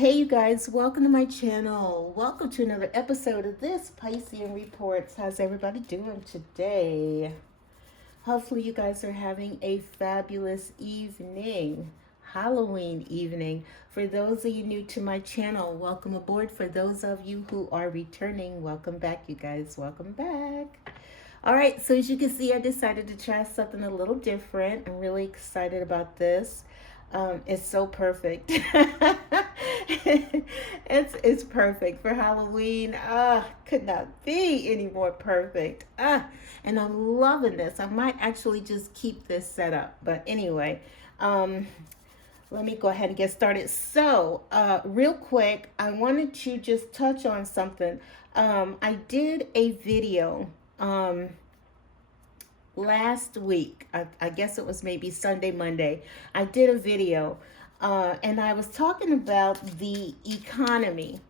Hey you guys, welcome to my channel. Welcome to another episode of this Piscean Reports. How's everybody doing today? Hopefully you guys are having a fabulous evening, Halloween evening. For those of you new to my channel, welcome aboard. For those of you who are returning, welcome back you guys, welcome back. All right, so as you can see, I decided to try something a little different. I'm really excited about this. It's so perfect. It's perfect for Halloween. Could not be any more perfect. And I'm loving this. I might actually just keep this set up. But anyway, let me go ahead and get started. So, real quick, I wanted to just touch on something. I did a video. Last week, I guess it was maybe Sunday, Monday, I did a video and I was talking about the economy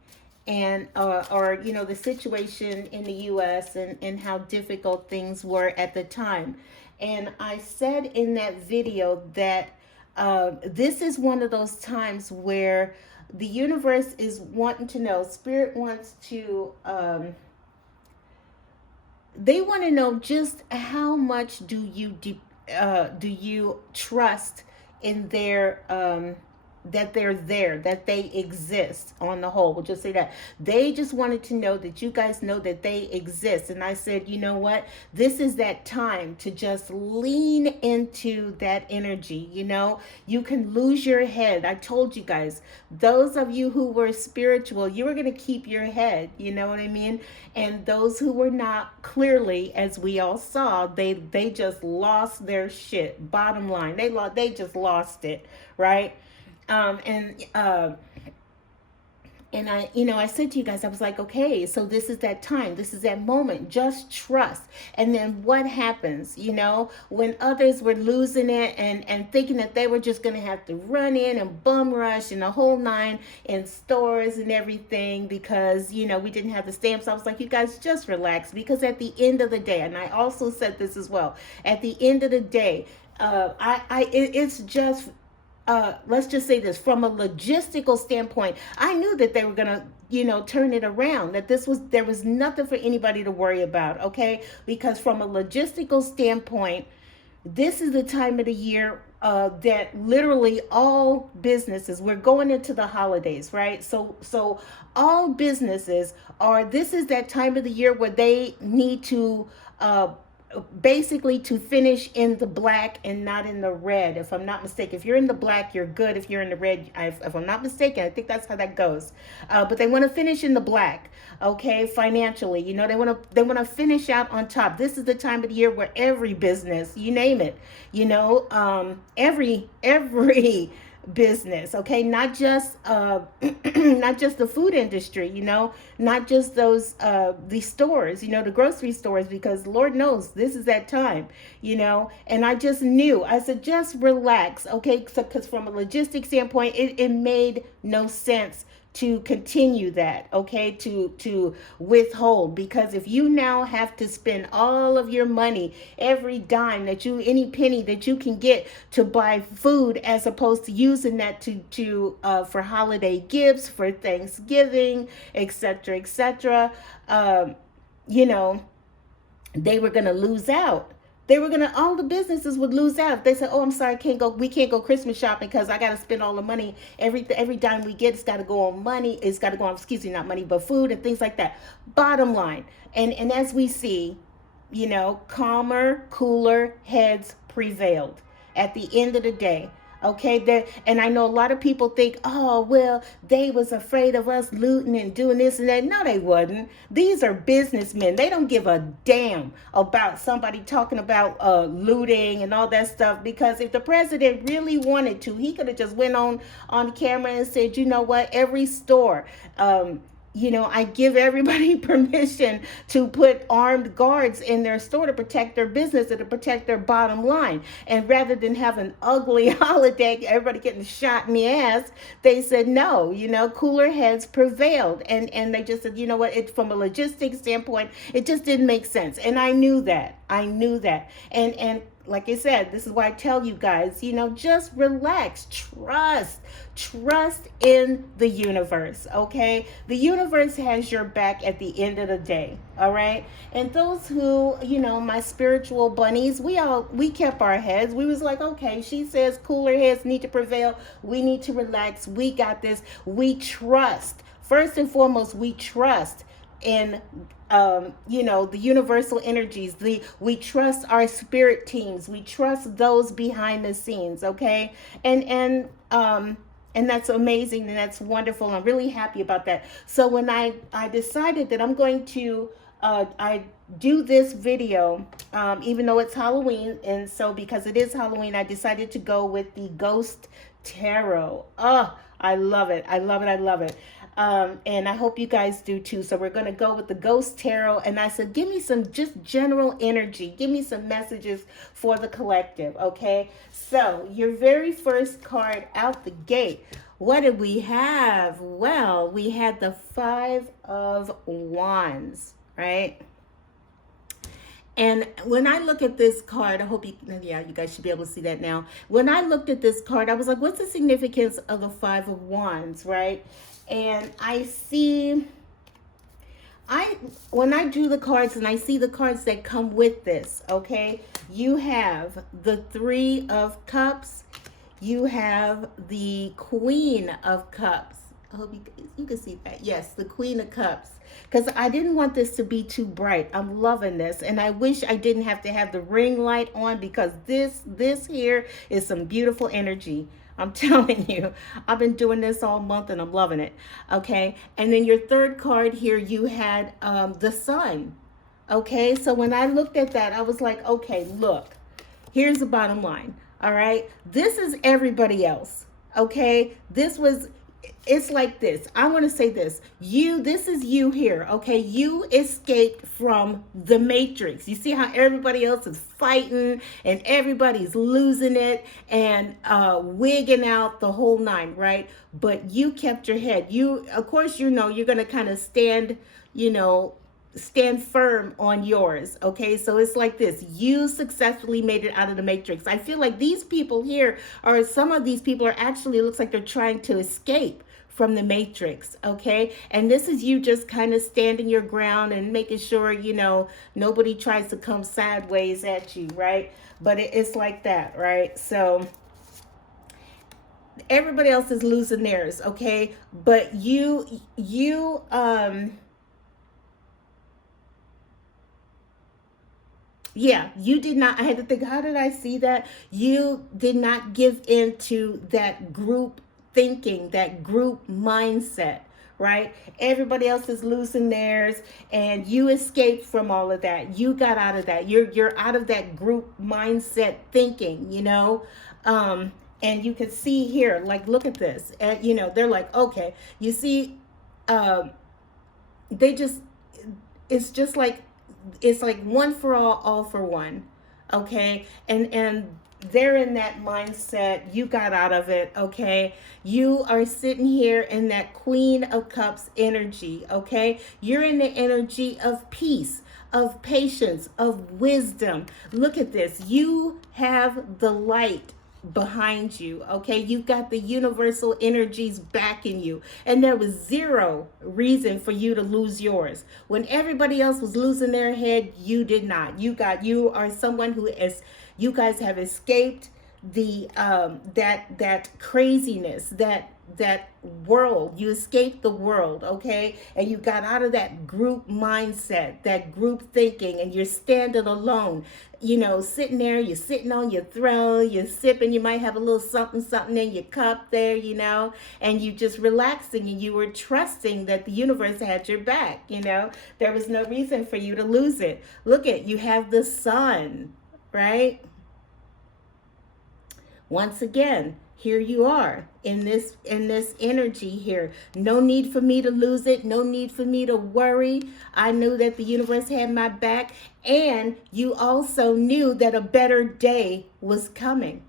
and or the situation in the US and how difficult things were at the time. And I said in that video that this is one of those times where the universe is wanting to know, spirit wants to they want to know just how much do you trust in their that they're there, that they exist. On the whole, we'll just say that they just wanted to know that you guys know that they exist. And I said, you know what, this is that time to just lean into that energy. You can lose your head. I told you guys, those of you who were spiritual, you were going to keep your head, you know what I mean? And those who were not, clearly, as we all saw, they just lost their shit. Bottom line, they just lost it, right? And I said to you guys, I was like, okay, so this is that time, this is that moment, just trust. And then what happens, when others were losing it and thinking that they were just going to have to run in and bum rush and the whole nine in stores and everything because, we didn't have the stamps. I was like, you guys just relax, because at the end of the day, and I also said this as well, at the end of the day, it's just, let's just say this, from a logistical standpoint, I knew that they were going to, turn it around, that there was nothing for anybody to worry about. Okay. Because from a logistical standpoint, this is the time of the year that literally all businesses, we're going into the holidays, right? So all businesses this is that time of the year where they need to, basically to finish in the black and not in the red, if I'm not mistaken. If you're in the black, you're good. If you're in the red, if I'm not mistaken, I think that's how that goes. But they want to finish in the black, okay, financially. They want to finish out on top. This is the time of the year where every business, you name it, every business, okay, not just not just the food industry, not just the stores, the grocery stores, because Lord knows this is that time, and I just knew, I said, just relax, okay, so because from a logistic standpoint, it made no sense to continue that, okay, to withhold, because if you now have to spend all of your money, every dime any penny that you can get to buy food, as opposed to using that to for holiday gifts, for Thanksgiving, etc., etc., they were going to lose out. All the businesses would lose out if they said, oh, I'm sorry, we can't go Christmas shopping because I got to spend all the money. Every dime we get, it's got to go on money. It's got to go on, not money, but food and things like that. Bottom line. And as we see, calmer, cooler heads prevailed at the end of the day. Okay, and I know a lot of people think, oh, well, they was afraid of us looting and doing this and that. No, they wasn't. These are businessmen. They don't give a damn about somebody talking about looting and all that stuff, because if the president really wanted to, he could have just went on camera and said, you know what, every store, I give everybody permission to put armed guards in their store to protect their business and to protect their bottom line. And rather than have an ugly holiday, everybody getting shot in the ass, they said no, cooler heads prevailed. And they just said, you know what, from a logistics standpoint, it just didn't make sense. And I knew that. And like I said, this is why I tell you guys, just relax, trust in the universe, okay? The universe has your back at the end of the day, all right? And those who, my spiritual bunnies, we kept our heads. We was like, okay, she says cooler heads need to prevail. We need to relax. We got this. We trust. First and foremost, we trust in the universal energies. We trust our spirit teams. We trust those behind the scenes, okay? And that's amazing, and that's wonderful. I'm really happy about that. So when I decided that I'm going to I do this video, even though it's Halloween, and so because it is Halloween, I decided to go with the Ghost Tarot. Oh, I love it. I love it. I love it. And I hope you guys do too. So we're going to go with the Ghost Tarot. And I said, give me some just general energy. Give me some messages for the collective. Okay. So your very first card out the gate. What did we have? Well, we had the Five of Wands, right? And when I look at this card, I hope you guys should be able to see that now. When I looked at this card, I was like, what's the significance of the Five of Wands, right? And when I do the cards and I see the cards that come with this, okay, you have the Three of Cups, you have the Queen of Cups. I hope you can see that. Yes, the Queen of Cups. Because I didn't want this to be too bright. I'm loving this. And I wish I didn't have to have the ring light on, because this here is some beautiful energy. I'm telling you, I've been doing this all month and I'm loving it. Okay. And then your third card here, you had the Sun. Okay. So when I looked at that, I was like, okay, look, here's the bottom line. All right. This is everybody else. Okay. It's like this. I want to say this. This is you here, okay? You escaped from the Matrix. You see how everybody else is fighting and everybody's losing it and wigging out the whole nine, right? But you kept your head. Of course, you're going to kind of stand firm on yours, okay? So it's like this. You successfully made it out of the Matrix. I feel like these people here, or some of these people, are actually, looks like they're trying to escape from the Matrix, okay? And this is you just kind of standing your ground and making sure, nobody tries to come sideways at you, right? But it's like that, right? So everybody else is losing theirs, okay? But you did not. I had to think, how did I see that? You did not give in to that group thinking, that group mindset, right? Everybody else is losing theirs, and you escaped from all of that. You got out of that. You're out of that group mindset thinking, and you can see here, like, look at this. And, they're like, okay, you see, it's like one for all for one, okay? And they're in that mindset. You got out of it, okay? You are sitting here in that Queen of Cups energy, okay? You're in the energy of peace, of patience, of wisdom. Look at this. You have the light behind you, okay? You've got the universal energies backing you, and there was zero reason for you to lose yours. When everybody else was losing their head, you did not. You are someone who is, you guys have escaped the that craziness, that world. You escaped the world, okay? And you got out of that group mindset, that group thinking, and you're standing alone, sitting there. You're sitting on your throne, you're sipping, you might have a little something in your cup there, and you just relaxing, and you were trusting that the universe had your back. There was no reason for you to lose it. Look at, you have the Sun, right? Once again, here you are in this energy here. No need for me to lose it. No need for me to worry. I knew that the universe had my back, and you also knew that a better day was coming.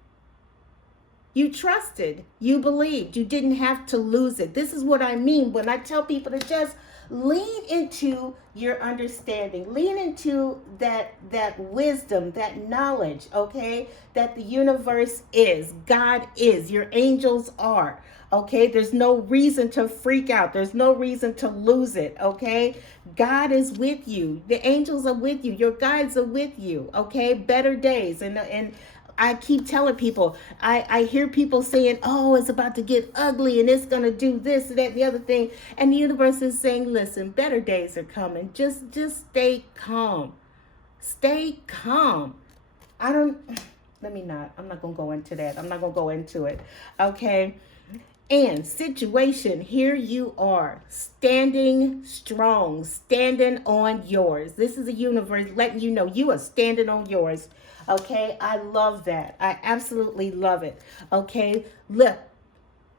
You trusted. You believed. You didn't have to lose it. This is what I mean when I tell people to just Lean into your understanding. Lean into that wisdom, that knowledge, okay? That the universe is, God is, your angels are. Okay, there's no reason to freak out. There's no reason to lose it. Okay, God is with you. The angels are with you. Your guides are with you. Okay, better days. And I keep telling people, I hear people saying, oh, it's about to get ugly and it's going to do this, that, and the other thing. And the universe is saying, listen, better days are coming. Just stay calm. Stay calm. I don't, let me not. I'm not going to go into that. I'm not going to go into it. Okay. And situation, here you are, standing strong, standing on yours. This is a universe letting you know you are standing on yours. Okay, I love that. I absolutely love it. Okay, look,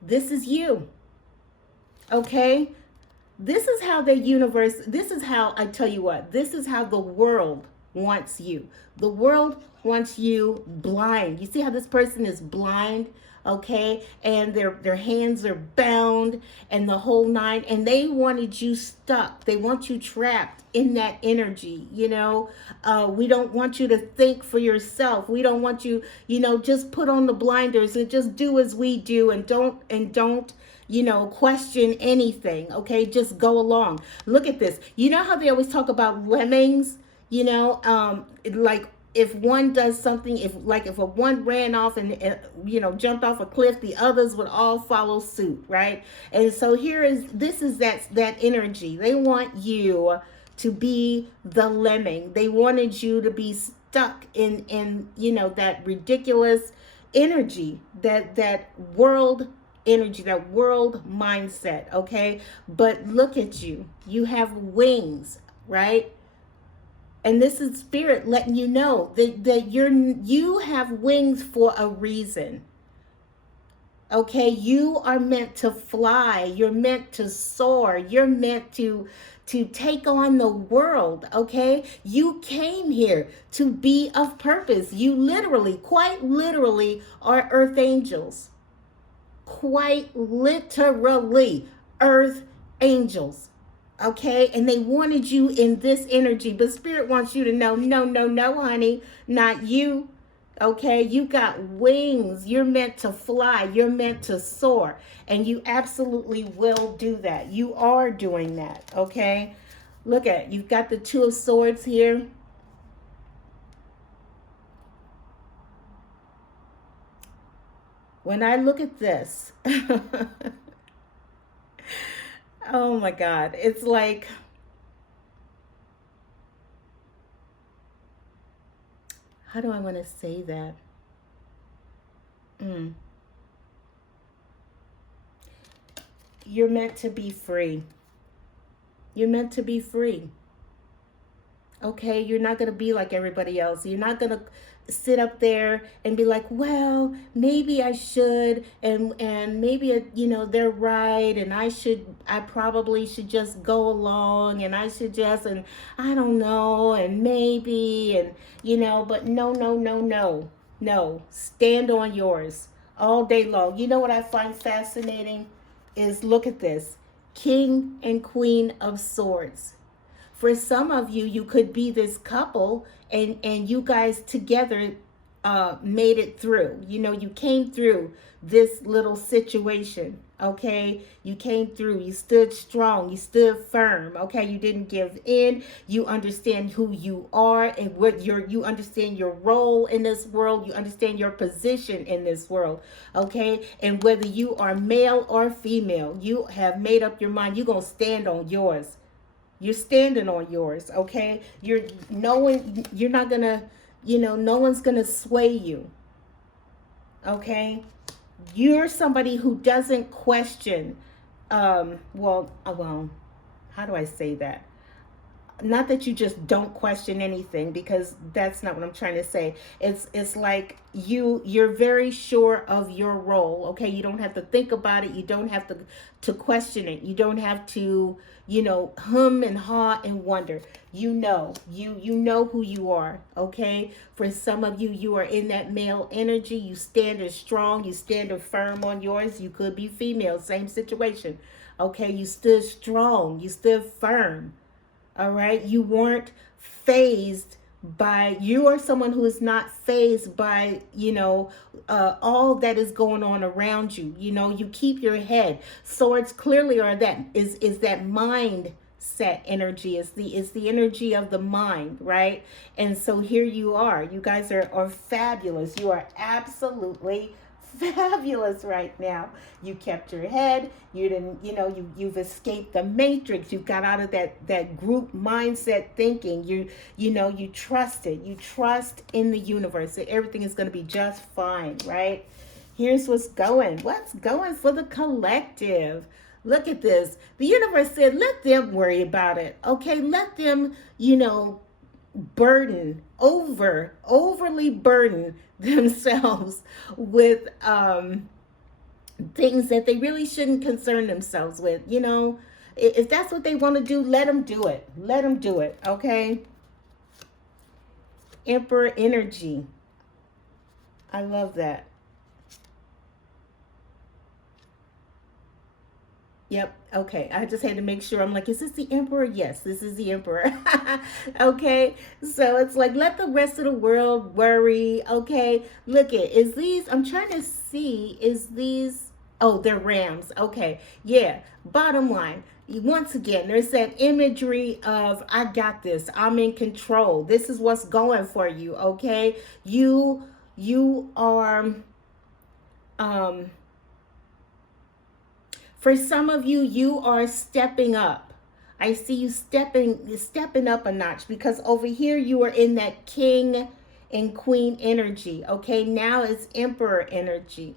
this is you. Okay, this is how the universe, this is how, I tell you what, this is how the world wants you. The world wants you blind. You see how this person is blind? Okay, and their hands are bound and the whole nine, and they wanted you stuck. They want you trapped in that energy. We don't want you to think for yourself. We don't want you, just put on the blinders and just do as we do, and don't question anything. Okay, just go along. Look at this. You know how they always talk about lemmings? Like, if one does something, if a one ran off and jumped off a cliff, the others would all follow suit, right? And so this is that energy. They want you to be the lemming. They wanted you to be stuck in that ridiculous energy, that world energy, that world mindset. Okay, but look at you. You have wings, right? And this is spirit letting you know that you have wings for a reason. Okay, you are meant to fly. You're meant to soar. You're meant to take on the world. Okay, you came here to be of purpose. You literally, quite literally, are earth angels. Quite literally, earth angels. Okay, and they wanted you in this energy, but spirit wants you to know, no, honey, not you. Okay, you got wings. You're meant to fly. You're meant to soar, and you absolutely will do that. You are doing that. Okay, look at, you've got the Two of Swords here. When I look at this, oh my God, it's like, how do I want to say that? You're meant to be free. You're meant to be free. Okay, you're not going to be like everybody else. You're not going to sit up there and be like, well, maybe I should, and maybe they're right, and I probably should just go along, and I should just, and I don't know, and maybe, and but no, stand on yours all day long. You know what I find fascinating is, look at this, King and Queen of Swords. For some of you, you could be this couple, and you guys together made it through. You came through this little situation. Okay, you came through. You stood strong. You stood firm. Okay, you didn't give in. You understand who you are and what you understand your role in this world. You understand your position in this world. Okay, and whether you are male or female, you have made up your mind. You're gonna stand on yours. You're standing on yours, okay? You're knowing you're not gonna, no one's gonna sway you, okay? You're somebody who doesn't question. How do I say that? not that you just don't question anything, because that's not what I'm trying to say. It's like you're very sure of your role. Okay, you don't have to think about it. You don't have to question it. You don't have to, hum and haw and wonder. You know who you are. Okay, for some of you, you are in that male energy. You stand as strong. You stand firm on yours. You could be female, same situation. Okay, you stood strong. You stood firm. All right. You weren't phased by, you are someone who is not phased by, all that is going on around you. You keep your head. Swords clearly are is that mind set energy, is the energy of the mind, right? And so here you are. You guys are fabulous. You are absolutely fabulous right now. You kept your head. You didn't, you've escaped the matrix. You got out of that group mindset thinking. You trusted. You trust in the universe that everything is going to be just fine, right? Here's what's going for the collective. Look at this. The universe said, let them worry about it. Okay, let them, overly burden themselves with things that they really shouldn't concern themselves with. If that's what they want to do, let them do it. Okay. Emperor energy. I love that. Yep. Okay. I just had to make sure. I'm like, is this the emperor? Yes, this is the emperor. Okay. So it's like, let the rest of the world worry. Okay. Look is these, I'm trying to see, is these, oh, they're rams. Okay. Yeah. Bottom line, once again, there's that imagery of, I got this. I'm in control. This is what's going for you. Okay. You are, for some of you, you are stepping up. I see you stepping up a notch, because over here you are in that king and queen energy. Okay, now it's emperor energy.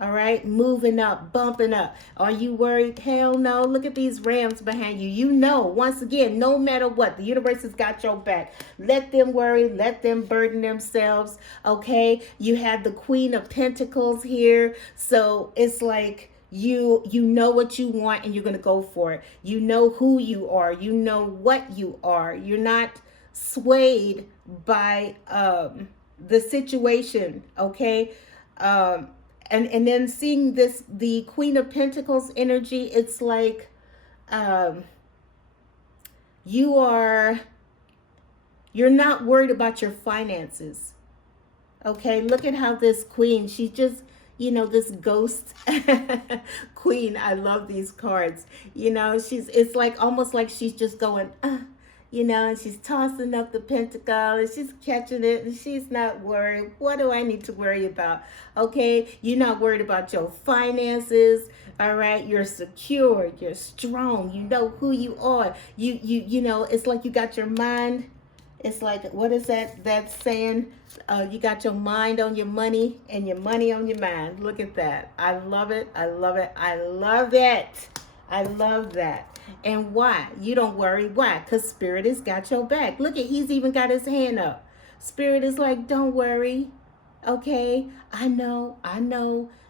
All right, moving up, bumping up. Are you worried? Hell no. Look at these rams behind you. Once again, no matter what, the universe has got your back. Let them worry. Let them burden themselves. Okay, you have the Queen of Pentacles here. So it's like, you know what you want, and you're going to go for it. You know who you are. You know what you are. You're not swayed by the situation. Okay. And then seeing the Queen of Pentacles energy, it's like you're not worried about your finances. Okay, look at how this queen, she's just, this ghost queen. I love these cards. It's like almost like she's just going, and she's tossing up the pentacle and she's catching it and she's not worried. What do I need to worry about? Okay, you're not worried about your finances. All right, you're secure, you're strong, you know who you are. It's like you got your mind. It's like, what is that saying? You got your mind on your money and your money on your mind. Look at that. I love it. I love it. I love it. I love that. And why? You don't worry. Why? Because Spirit has got your back. Look at, he's even got his hand up. Spirit is like, don't worry. Okay, I know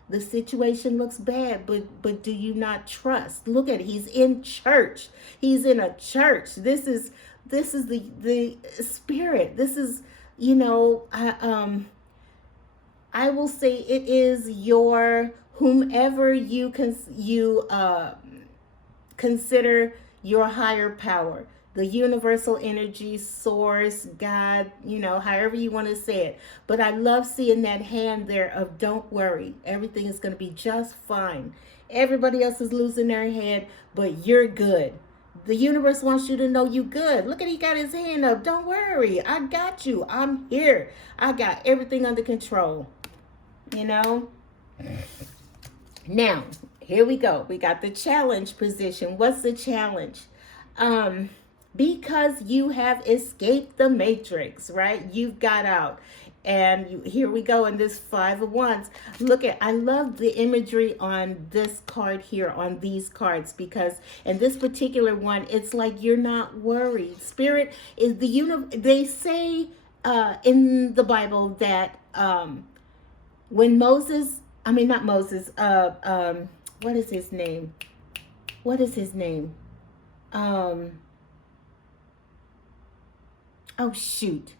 the situation looks bad, but do you not trust? Look at it. He's in church. He's in a church. This is the Spirit. This is, I will say it is your, whomever you consider your higher power, the universal energy, source, God, however you want to say it. But I love seeing that hand there of don't worry. Everything is going to be just fine. Everybody else is losing their head, but you're good. The universe wants you to know you good. Look at, he got his hand up. Don't worry. I got you. I'm here. I got everything under control. Now, here we go. We got the challenge position. What's the challenge? Because you have escaped the matrix, right? You've got out. And here we go in this Five of Wands. Look at, I love the imagery on this card here, on these cards, because in this particular one, it's like you're not worried. Spirit is the they say in the Bible that when Moses, I mean not Moses, what is his name? What is his name? Oh shoot.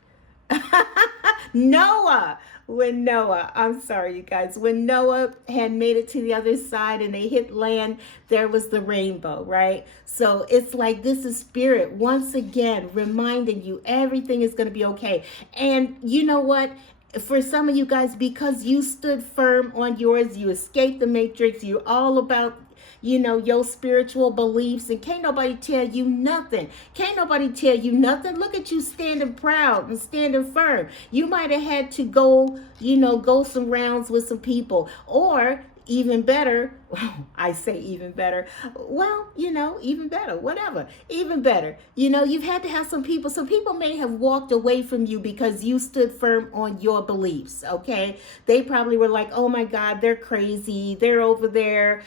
Noah. When Noah, I'm sorry, you guys, when Noah had made it to the other side and they hit land, there was the rainbow, right? So it's like this is Spirit once again reminding you everything is going to be okay. And you know what? For some of you guys, because you stood firm on yours, you escaped the matrix, you're all about your spiritual beliefs, and can't nobody tell you nothing. Can't nobody tell you nothing. Look at you standing proud and standing firm. You might have had to go, go some rounds with some people, or even better, I say even better, well, even better, whatever, even better. You've had to have some people may have walked away from you because you stood firm on your beliefs, okay? They probably were like, oh my God, they're crazy, they're over there,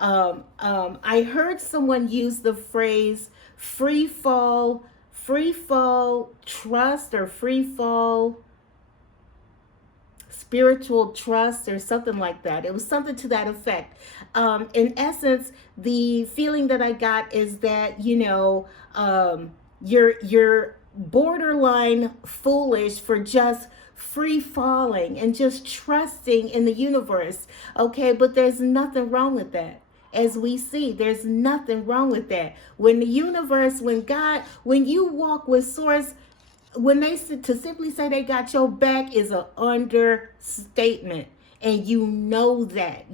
I heard someone use the phrase free fall trust, or free fall spiritual trust, or something like that. It was something to that effect. In essence, the feeling that I got is that, you're borderline foolish for just free falling and just trusting in the universe. Okay, but there's nothing wrong with that. As we see, there's nothing wrong with that. When the universe, when God, when you walk with source, when they to simply say they got your back is an understatement. And you know that.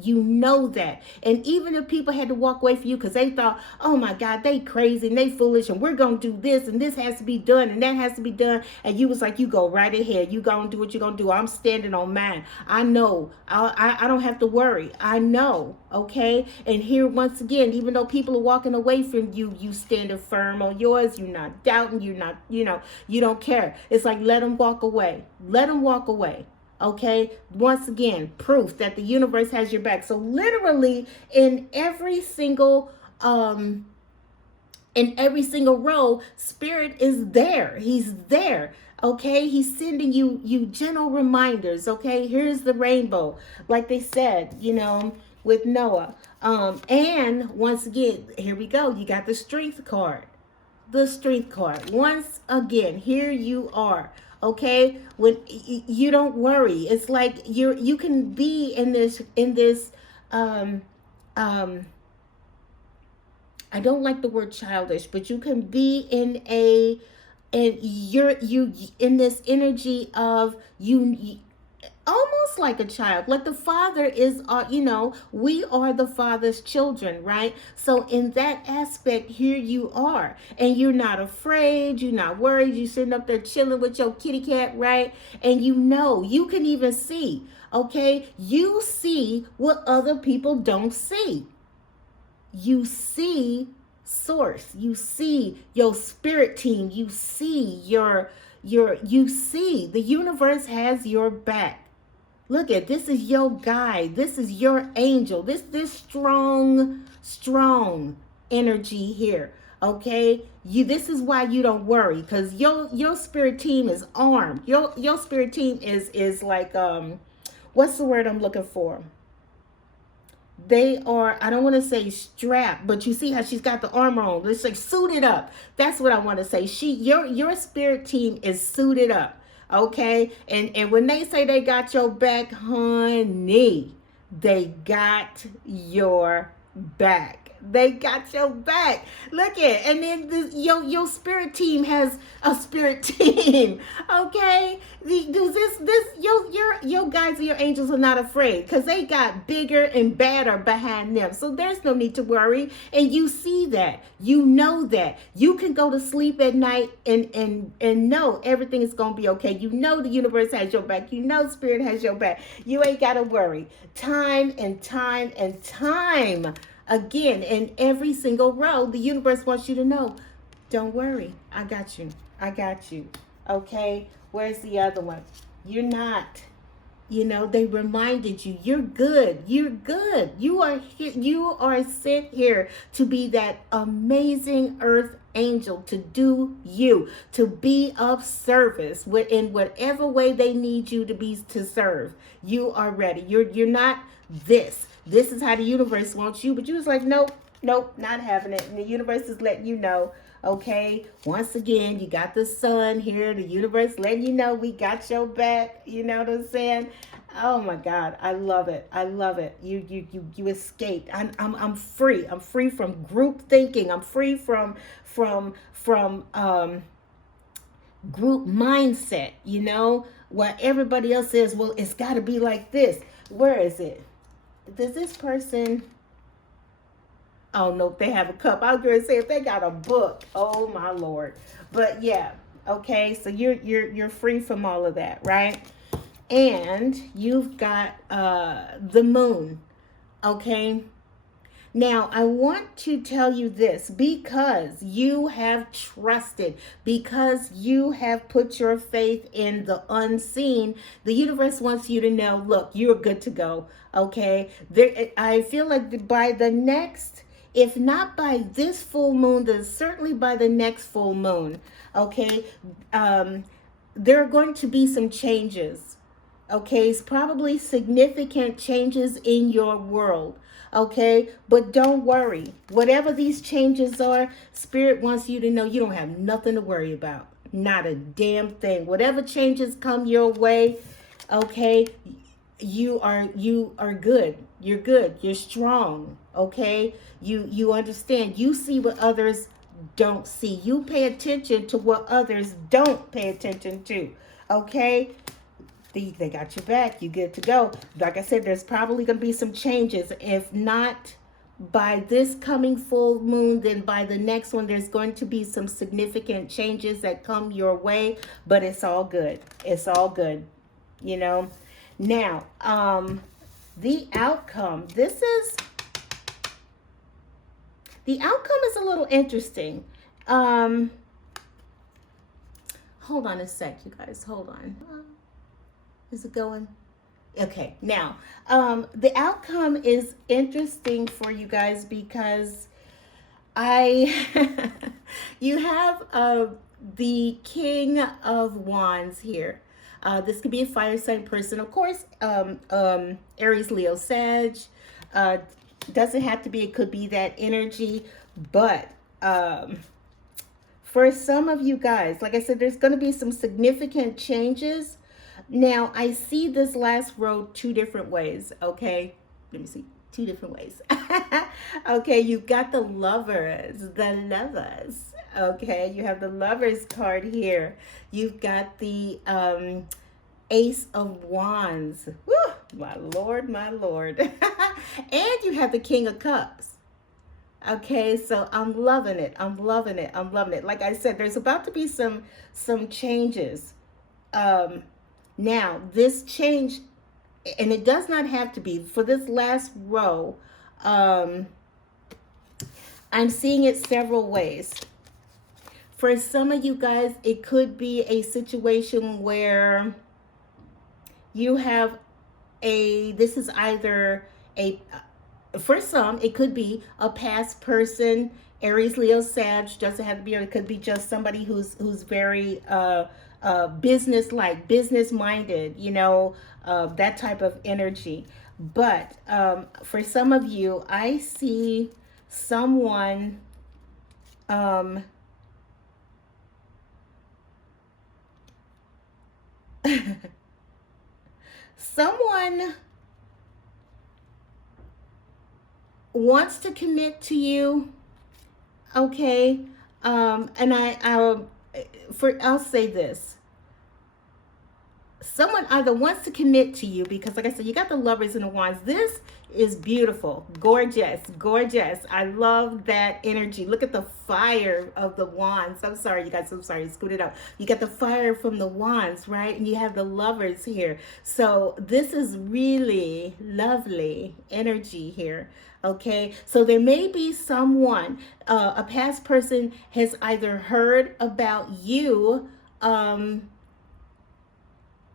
And even if people had to walk away from you because they thought, oh my God, they crazy and they foolish and we're going to do this and this has to be done and that has to be done. And you was like, you go right ahead. You go and do what you're going to do. I'm standing on mine. I know. I don't have to worry. I know. Okay. And here once again, even though people are walking away from you, you standing firm on yours. You're not doubting. You're not, you don't care. It's like, let them walk away. Let them walk away. Okay, once again, proof that the universe has your back. So literally in every single role, Spirit is there. He's there. Okay, he's sending you gentle reminders. Okay, here's the rainbow, like they said, with Noah. And once again, here we go. You got the strength card. The strength card. Once again, here you are. Okay, when you don't worry, it's like you can be in this I don't like the word childish, but you can be in you in this energy of you almost like a child, like the Father is, we are the Father's children, right? So in that aspect, here you are, and you're not afraid, you're not worried, you're sitting up there chilling with your kitty cat, right? And you can even see, okay? You see what other people don't see. You see source, you see your spirit team, you see you see the universe has your back. Look at this, is your guide. This is your angel. This strong energy here. Okay, this is why you don't worry, because your spirit team is armed. Your spirit team is like what's the word I'm looking for? They are, I don't want to say strapped, but you see how she's got the armor on. It's like suited up. That's what I want to say. Your spirit team is suited up. Okay, and when they say they got your back, honey, they got your back. They got your back. Look at, and then your spirit team has a spirit team. Okay, your guides and your angels are not afraid because they got bigger and badder behind them. So there's no need to worry. And you see that, you know that you can go to sleep at night and know everything is gonna be okay. You know the universe has your back. You know Spirit has your back. You ain't gotta worry. Time and time and time again, in every single row, the universe wants you to know, don't worry, I got you. I got you. Okay, where's the other one? You're not. You know, they reminded you, you're good. You're good. You are here. You are sent here to be that amazing earth angel, to do you, to be of service in whatever way they need you to be, to serve. You are ready. You're not this. This is how the universe wants you, but you was like, nope, nope, not having it. And the universe is letting you know, okay, once again, you got the sun here, the universe letting you know we got your back. You know what I'm saying? Oh my God, I love it. I love it. You escaped. I'm free. I'm free from group thinking. I'm free from group mindset, you know, where everybody else says, well, it's got to be like this. Where is it? Does this person? Oh no, they have a cup. I was going to say if they got a book. Oh my Lord. But yeah, okay. So you're free from all of that, right? And you've got the moon. Okay. Now, I want to tell you this, because you have trusted, because you have put your faith in the unseen, the universe wants you to know, look, you're good to go, okay? I feel like by the next, if not by this full moon, then certainly by the next full moon, okay? There are going to be some changes, okay? It's probably significant changes in your world. Okay, but don't worry. Whatever these changes are, Spirit wants you to know you don't have nothing to worry about. Not a damn thing. Whatever changes come your way, okay, you are good. You're good. You're strong. Okay, you understand. You see what others don't see. You pay attention to what others don't pay attention to. Okay, they got your back. You good to go. Like I said, there's probably going to be some changes. If not by this coming full moon, then by the next one, there's going to be some significant changes that come your way. But it's all good. It's all good. You know. Now, the outcome. The outcome is a little interesting. Hold on a sec, you guys. Hold on. Is it going? Okay, now, the outcome is interesting for you guys because you have the King of Wands here. This could be a fire sign person, of course, Aries, Leo, Sag. Doesn't have to be, it could be that energy, but for some of you guys, like I said, there's going to be some significant changes. Now, I see this last row two different ways, okay? Let me see, two different ways. Okay, you've got the lovers, okay? You have the lovers card here. You've got the Ace of Wands. Woo, my Lord, my Lord. And you have the King of Cups. Okay, so I'm loving it. I'm loving it. I'm loving it. Like I said, there's about to be some changes. Now, this change, and it does not have to be, for this last row, I'm seeing it several ways. For some of you guys, it could be a situation where you have this is either for some, it could be a past person, Aries, Leo, Sag, doesn't have to be, or it could be just somebody who's very business-like, business-minded, you know, that type of energy. But for some of you, I see someone someone wants to commit to you, okay? And I'll say this. Someone either wants to commit to you because, like I said, you got the lovers and the wands. This is beautiful, gorgeous, gorgeous. I love that energy. Look at the fire of the wands. I'm sorry, you guys. I'm sorry, scoot it up. You got the fire from the wands, right? And you have the lovers here. So this is really lovely energy here. Okay, so there may be someone, a past person has either heard about you,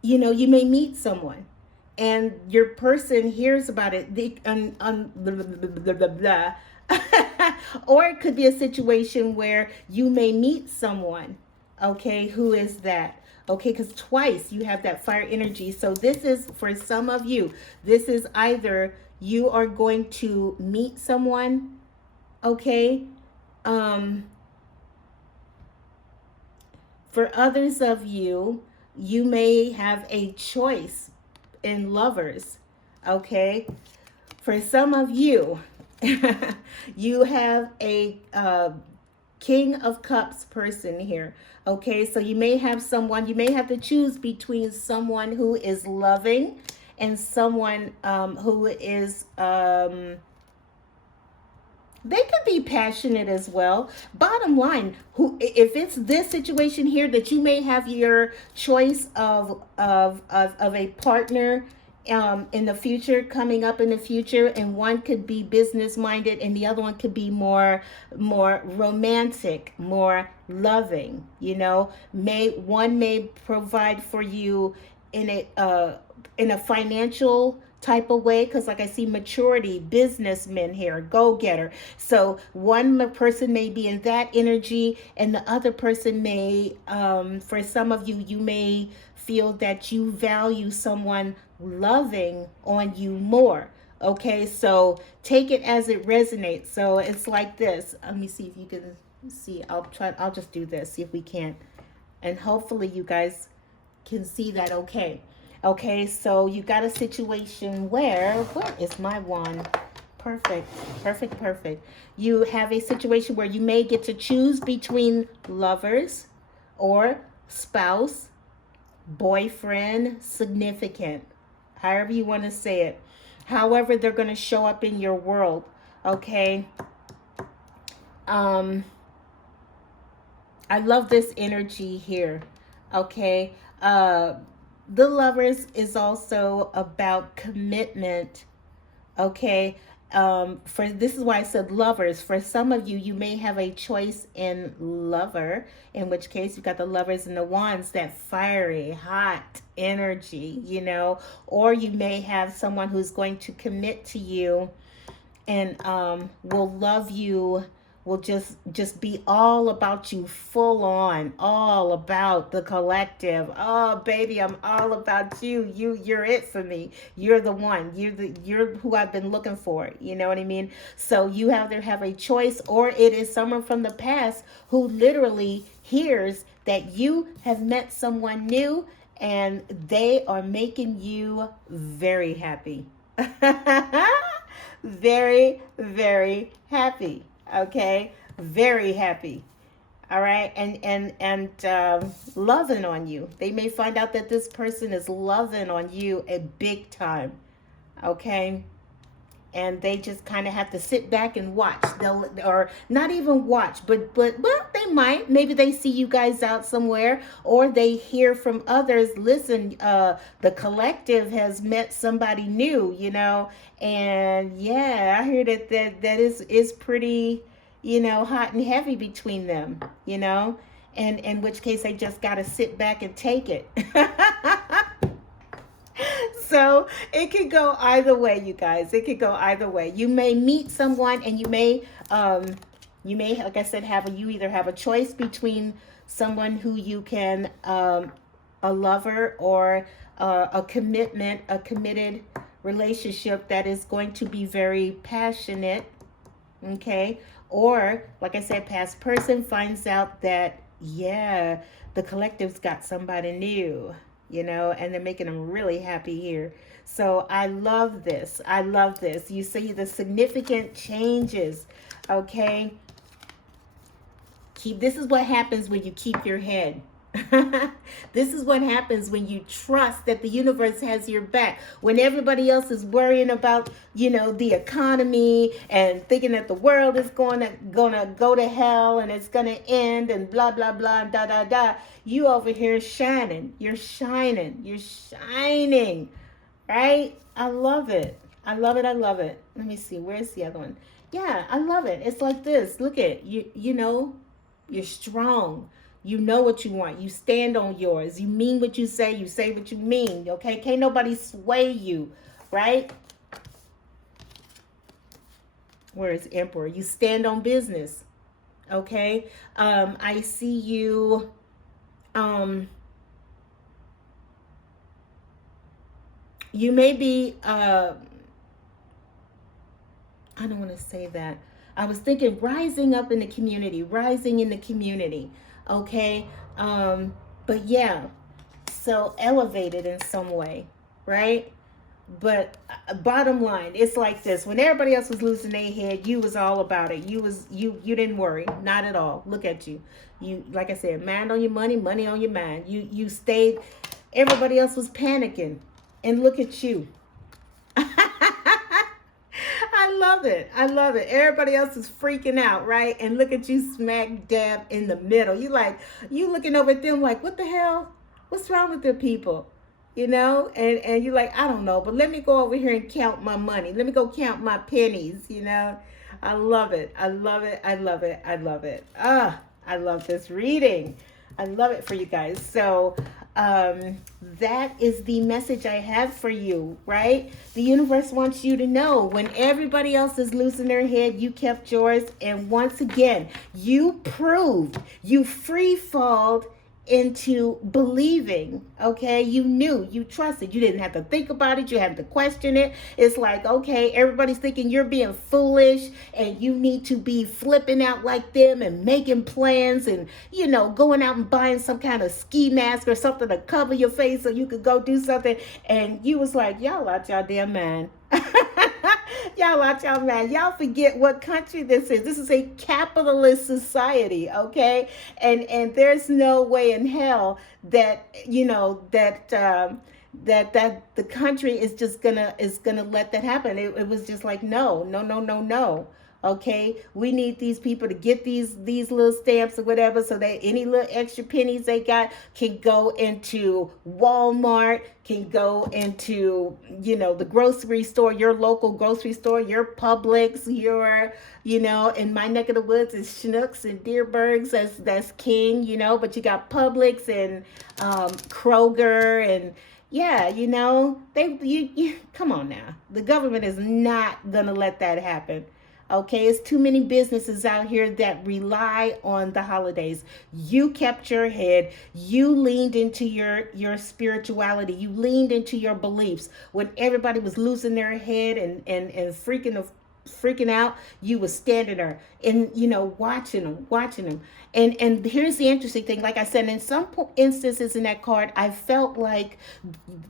you may meet someone and your person hears about it, blah, blah, blah, blah. Or it could be a situation where you may meet someone, okay, who is that? Okay, because twice you have that fire energy. So this is, for some of you, this is either you are going to meet someone, okay? Um, for others of you, you may have a choice in lovers, okay? For some of you, you have a King of Cups person here. Okay, so you may have someone, you may have to choose between someone who is loving and someone who is they could be passionate as well. Bottom line, who, if it's this situation here, that you may have your choice of a partner in the future, coming up in the future, and one could be business minded and the other one could be more romantic, more loving, may provide for you in a financial type of way, because like I see maturity, businessmen here, go-getter. So one person may be in that energy, and the other person may, for some of you, you may feel that you value someone loving on you more. Okay, so take it as it resonates. So it's like this. Let me see if you can see. I'll just do this, see if we can. And hopefully you guys can see that okay. Okay, so you got a situation where is my wand? Perfect, perfect, perfect. You have a situation where you may get to choose between lovers or spouse, boyfriend, significant, however you want to say it. However, they're going to show up in your world, okay? I love this energy here, okay? The lovers is also about commitment, okay? For this is why I said lovers. For some of you, you may have a choice in lover, in which case you got the lovers and the wands, that fiery, hot energy, or you may have someone who's going to commit to you and will love you, will just be all about you, full on, all about the collective. Oh baby, I'm all about you. You're it for me. You're the one. You're who I've been looking for. You know what I mean? So you either have a choice, or it is someone from the past who literally hears that you have met someone new and they are making you very happy. Very, very happy. Okay, very happy. All right, and loving on you. They may find out that this person is loving on you a big time. Okay, and they just kind of have to sit back and watch. They'll, or not even watch, but well, they might. Maybe they see you guys out somewhere, or they hear from others. Listen, the collective has met somebody new, and yeah, I hear that is pretty, hot and heavy between them, and in which case they just got to sit back and take it. So it could go either way, you guys. It could go either way. You may meet someone, and you may, like I said, you either have a choice between someone who you can, a lover, or a committed relationship that is going to be very passionate. Okay, or like I said, past person finds out that, yeah, the collective's got somebody new. And they're making them really happy here. So I love this. I love this. You see the significant changes, okay? This is what happens when you keep your head. This is what happens when you trust that the universe has your back. When everybody else is worrying about, the economy and thinking that the world is gonna go to hell and it's gonna end and blah blah blah and da da da. You over here shining. You're shining. You're shining. Right? I love it. I love it. I love it. Let me see. Where's the other one? Yeah, I love it. It's like this. Look at you. You're strong. You know what you want. You stand on yours. You mean what you say what you mean, okay? Can't nobody sway you, right? Where is Emperor? You stand on business, okay? I see you, you may be, I don't want to say that. I was thinking rising up in the community, rising in the community, okay? But yeah, so elevated in some way, right? But bottom line, it's like this: when everybody else was losing their head, you was all about it. You didn't worry, not at all. Look at you. You, like I said, mind on your money, money on your mind. You stayed. Everybody else was panicking, and look at you. I love it. I love it. Everybody else is freaking out, right? And look at you smack dab in the middle. You looking over at them like, what the hell? What's wrong with the people? You know? And you're like, I don't know, but let me go over here and count my money. Let me go count my pennies, you know? I love it. I love it. I love it. I love it. I love this reading. I love it for you guys. So that is the message I have for you, right? The universe wants you to know when everybody else is losing their head, you kept yours. And once again, you proved, you free falled into believing, okay? You knew, you trusted, you didn't have to think about it, you had to question it. It's like, okay, everybody's thinking you're being foolish and you need to be flipping out like them and making plans and, you know, going out and buying some kind of ski mask or something to cover your face so you could go do something. And you was like, y'all out y'all damn mind. Y'all out y'all man. Y'all forget what country this is. This is a capitalist society, okay? And there's no way in hell that, you know, that the country is just gonna let that happen. It was just like, no. Okay, we need these people to get these little stamps or whatever, so that any little extra pennies they got can go into Walmart, can go into, you know, the grocery store, your local grocery store, your Publix, your, you know, in my neck of the woods is Schnucks and Deerbergs, that's king, you know, but you got Publix and Kroger and yeah, you know, you come on now. The government is not gonna let that happen. Okay, it's too many businesses out here that rely on the holidays. You kept your head. You leaned into your spirituality. You leaned into your beliefs. When everybody was losing their head and freaking out, you was standing there and, you know, watching them. And here's the interesting thing. Like I said, in some instances in that card, I felt like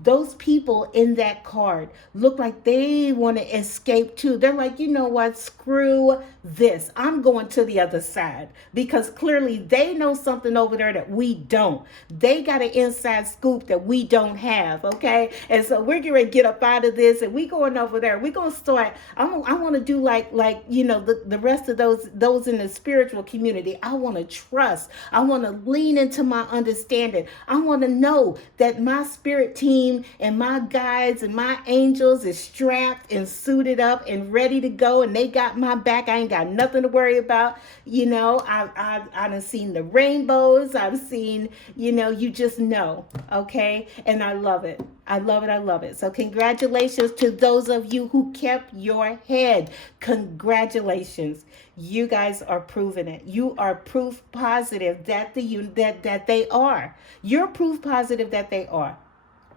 those people in that card look like they want to escape too. They're like, you know what? Screw this. I'm going to the other side, because clearly they know something over there that we don't. They got an inside scoop that we don't have. Okay. And so we're going to get up out of this and we going over there. We're going to start. I want to do like, you know, the rest of those in the spiritual community. I want to trust. I want to lean into my understanding. I want to know that my spirit team and my guides and my angels is strapped and suited up and ready to go, and they got my back. I ain't got nothing to worry about. You know, I've done seen the rainbows. I've seen, you know, you just know, okay? And I love it. I love it. I love it. So congratulations to those of you who kept your head. Congratulations. You guys are proving it. You are proof positive that that they are. You're proof positive that they are.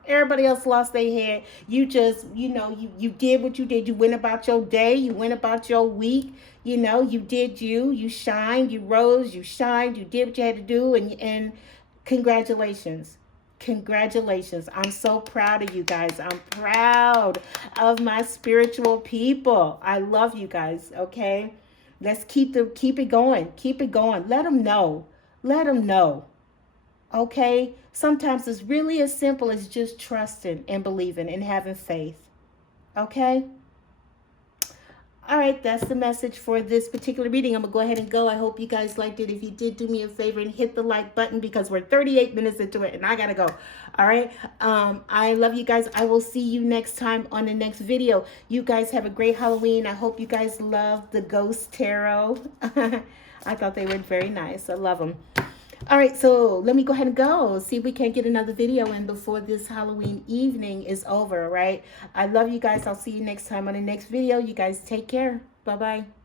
Everybody else lost their head. You just, you know, you did what you did. You went about your day. You went about your week. You know, you did you. You shined. You rose. You shined. You did what you had to do. And congratulations. Congratulations. I'm so proud of you guys. I'm proud of my spiritual people. I love you guys, okay? Let's keep it going. Keep it going. Let them know. Let them know. Okay? Sometimes it's really as simple as just trusting and believing and having faith. Okay? All right, that's the message for this particular reading. I'm going to go ahead and go. I hope you guys liked it. If you did, do me a favor and hit the like button, because we're 38 minutes into it and I got to go. All right. I love you guys. I will see you next time on the next video. You guys have a great Halloween. I hope you guys love the Ghost Tarot. I thought they were very nice. I love them. All right, so let me go ahead and go. See if we can't get another video in before this Halloween evening is over, right? I love you guys. I'll see you next time on the next video. You guys take care. Bye-bye.